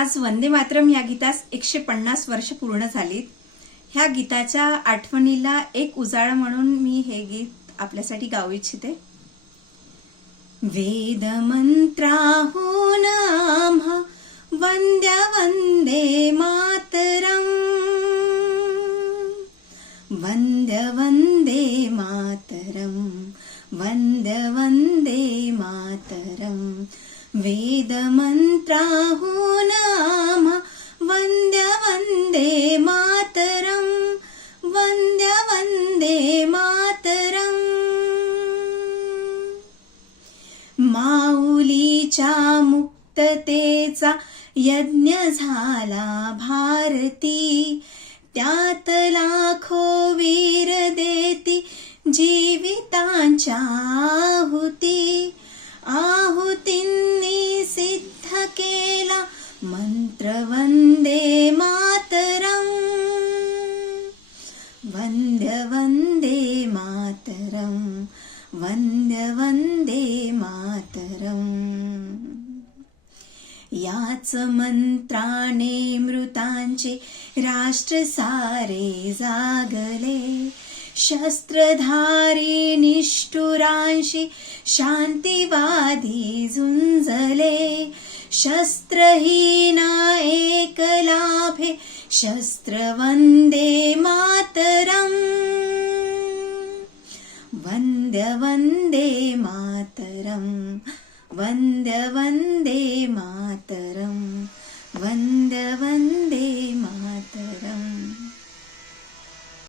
आज वंदे मातरम या गीतास 150 वर्ष पूर्ण झालीत. ह्या गीताच्या आठवणीला एक उजाळा म्हणून मी हे गीत आपल्यासाठी गाऊ इच्छिते. वेद मंत्राहून आम्हा वंद्य वंदे मातरम, वंद्य वंदे मातरम, वंद्य वंदे मातरम. वेद मंत्राहून आम्हा वंद्य वंदे मातरम, वंद्य वंदे मातरम. माऊलीच्या मुक्ततेचा यज्ञ झाला भारती, त्यात लाखो वीर देती जीवितांच्या आहुती. आहुतींनी सिद्ध केला मंत्र वंदे मातरम, वंद्य वंदे मातरम, वंद्य वंदे मातरम. याच मंत्राने मृतांचे राष्ट्र सारे जागले, शस्त्रधारी निष्ठुरांशी शांतिवादी झुंजले. शस्त्रहीना एक लाभे शस्त्र वंदे मातरम, वंद्य वंदे मातरम, वंद्य वंदे मातरम, वंद्य वंदे